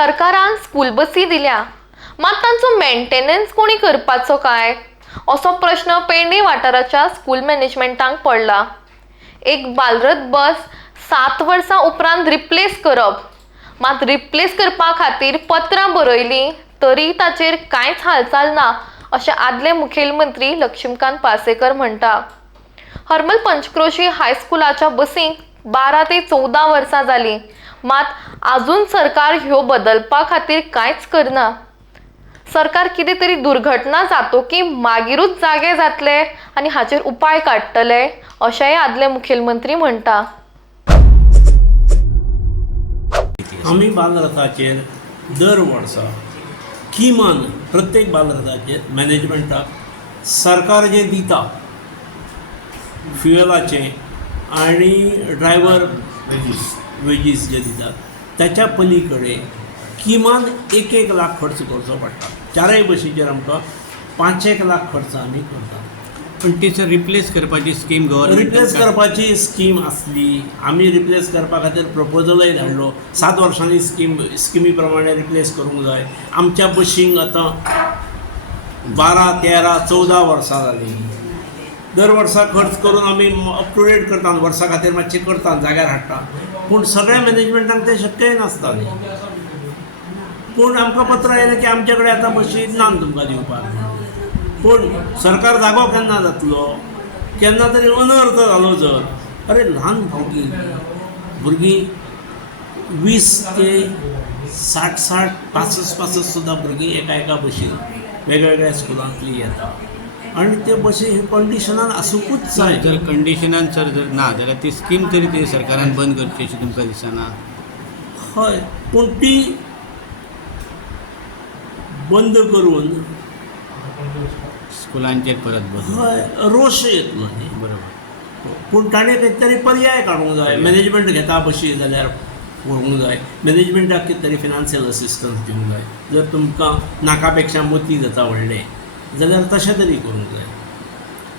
सरकारान स्कूल बसी दिल्या, मात तांचो मेंटेनन्स कोणी करपाचो काय असो प्रश्न पेडणे वाठाराच्या स्कूल मॅनेजमेंटांक पडला. एक बालरथ बस 7 वर्सां उपरांत रिप्लेस करप, मात रिप्लेस करपा खातीर पत्रां बरयलीं तरी ताचेर कांयच हालचाल ना अशें आदले मुखेलमंत्री लक्ष्मीकांत पार्सेकर म्हणटा. हरमल पंचक्रोशी हायस्कुलाच्या बसींक 12 ते 14 वर्सां जालीं, मात आजून सरकार ह्यो बदलपा खातीर कांयच करना. सरकार कितें तरी दुर्घटना जातो की मागीरूच जागे जातले आनी हाचेर उपाय काडटले अशेंय आदले मुखेलमंत्री म्हणटा. आमी बालरथाचेर दर वर्सा किमान प्रत्येक बालरथाचेर मॅनेजमेंटाक सरकार जे दिता फ्युएलाचे आनी ड्रायव्हर वेजीस जे दितात त्याच्या पलीकडे किमान 1 लाख खर्च करचो पडटा. चारय बसीचेर आमकां 5 लाख खर्च आमी करतात. पण ती सर रिप्लेस करपाची स्कीम गव्हर्नमेंट रिप्लेस करपाची स्कीम आसली. आमी रिप्लेस करपा खातीर प्रपोजलय धाडलो. 7 वर्सांनी स्किमी प्रमाणे रिप्लेस करूंक जाय. आमच्या बशींक आतां 12, 13, 14 वर्सां जालीं. दर वर्सा खर्च करून आमी अप टू डेट करता, वर्सा खातीर मातशें करता, जाग्यार हाडटा. पूण सगळ्या मॅनेजमेंटांक तें शक्यय नासतालें. पूण आमकां पत्र आयलें की आमचे कडेन आतां बशी ना तुमकां दिवपाक. पूण सरकार जागो केन्ना जातलो? केन्ना तरी अनर्थ जालो जर, अरे ल्हान भुरगीं 20 ते 60 65 सुद्दां भुरगीं एका बशीन वेगवेगळ्या स्कुलांतलीं येता आनी ते बशी कंडिशनान आसूंकूच जाय. जर कंडिशनान सर जर ना जाल्यार ती स्कीम तरी ते सरकारान बंद करची अशी तुमकां दिसना? हय, पूण ती बंद करून स्कुलांचेर परत बंद. हय रोश येतलो न्ही. बरोबर. पूण ताणें कितें तरी पर्याय काडूंक जाय. मॅनेजमेंट घेता बशी जाल्यार पळोवंक जाय. मॅनेजमेंटाक कितें तरी फिनान्शियल असिस्टन्स दिवंक जाय. जर तुमकां नाका पेक्षा मती जाता व्हडले जाल्यार तशें तरी करूंक जाय.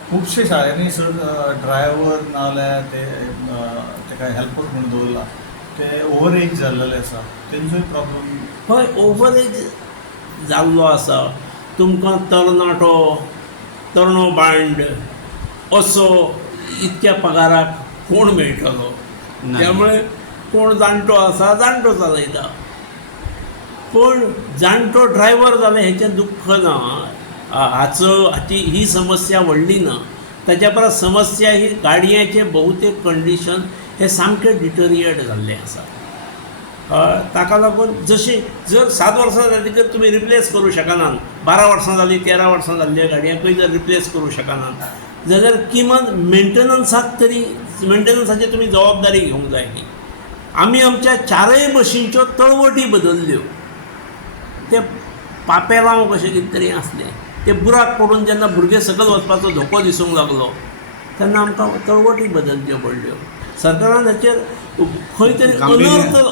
खुबशे शाळेंनी सर ड्रायव्हर नाजाल्यार तेका हेल्पर म्हणून दवरला ते ओवर एज जाल्लेले आसा, तेंचोय प्रॉब्लम. हय, ओवर एज जाल्लो आसा. तुमकां तरणो बांड असो इतक्या पगाराक कोण मेळटलो? त्यामुळे कोण जाणटो आसा जाणटो चलयता. पूण जाणटो ड्रायव्हर जाले हेचें दुख्ख ना. हाची ही समस्या व्हडली ना. ताच्या परस समस्या ही गाडयांचे बहुतेक कंडिशन हे सामकें डिटरिएट जाल्लें आसा. ताका लागून जशी जर 7 वर्सां जातकीर तुमी रिप्लेस करूं शकनात, 12 वर्सां जालीं 13 वर्सां जाल्ल्या गाडयांकूय जर रिप्लेस करूं शकनात जाल्यार किमान मेंटेनन्साची तुमी जबाबदारी घेवंक जाय न्ही. आमी आमच्या 4 बशींच्यो तळवटी बदलल्यो. ते पापेलांव कशें कितें तरी आसलें. ते बुराक पडून जेन्ना भुरगे सकयल वचपाचो धोको दिसूंक लागलो तेन्ना आमकां तळवटी बदलच्यो पडल्यो. सरकारान हाचेर खंय तरी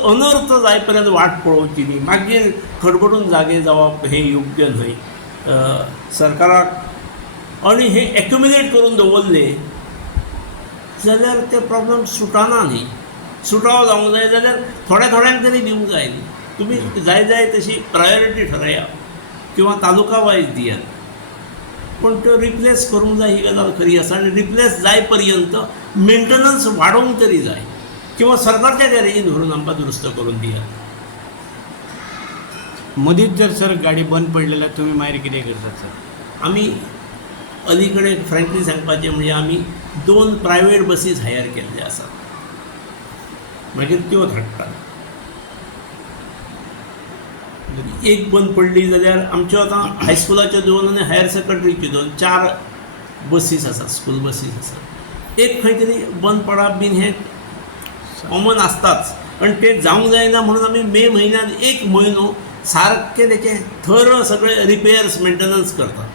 अनर्थ जाय पर्यंत वाट पळोवची न्ही. मागीर खडबडून जागे जावप हें योग्य न्हय. सरकाराक आनी हे एक्युमुलेट करून दवरले जाल्यार ते प्रॉब्लेम सुटना न्ही. सुटाव जावंक जाय जाल्यार थोड्यांक तरी दिवंक जाय न्ही. तुमी जाय तशी प्रायोरिटी ठरया किंवा तालुका वायज दियात. पूण त्यो रिप्लेस करूंक जाय ही गजाल खरी आसा. आनी रिप्लेस जाय पर्यंत मेंटेनन्स वाडोवंक तरी जाय किंवा सरकारच्या गॅरेजीन व्हरून आमकां दुरुस्त करून दियात. मदींच जर सर गाडी बंद पडली जाल्यार तुमी मागीर कितें करतात सर? आमी अलीकडे फ्रँकली सांगपाचें म्हणजे आमी 2 प्रायवेट बसीस हायर केल्ले आसात. मागीर त्यो धाडटात. एक बंद पडली जाल्यार आमच्यो आतां हायस्कुलाच्यो 2 आनी हायर सेकंडरीच्यो 2, 4 बसीस आसात, स्कूल बसीस आसात. एक खंय तरी बंद पडप बीन हें कॉमन आसताच. पण तें जावंक जायना म्हणून आमी मे म्हयन्यात 1 म्हयनो सारकें तेचें थर सगळें रिपेयर्स मेंटेनन्स करतात.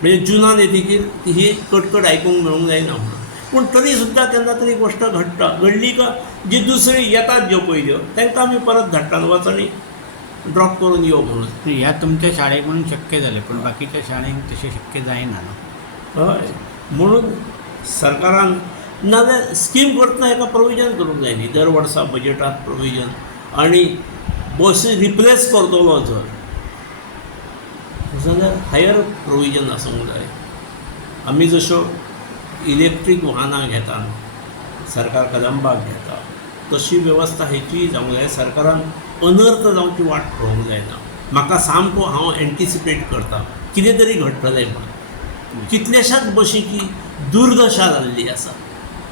म्हणजे जुनान येतकीर ही कटकट आयकूंक मेळूंक जायना म्हणून. पूण तरी सुद्दां केन्ना तरी गोश्ट घडली का जी दुसरी येतात ज्यो पयल्यो तांकां आमी परत धाडटात वचनी ड्रॉप करून यो म्हणून. ह्या तुमच्या शाळेक म्हणून शक्य जालें, पण बाकीच्या शाळेंक तशें शक्य जायना न्हू. हय, म्हणून सरकारान नाजाल्यार स्कीम करतना हेका प्रोविजन करूंक जाय न्ही. दर वर्सा बजेटांत प्रोविजन. आनी बसी रिप्लेस करतलो जर जाल्यार हायर प्रोविजन आसूंक जाय. आमी जश्यो इलेक्ट्रीक वाहनां घेतात, सरकार कदंबाक घेता, तशी वेवस्था हेची जावंक जाय. सरकारान अनर्थ जावची वाट पळोवंक जायना. म्हाका सामको हांव एंटिसिपेट करता कितें तरी घडटलें म्हणून. कितल्याशाच बशींची दुर्दशा जाल्ली आसा.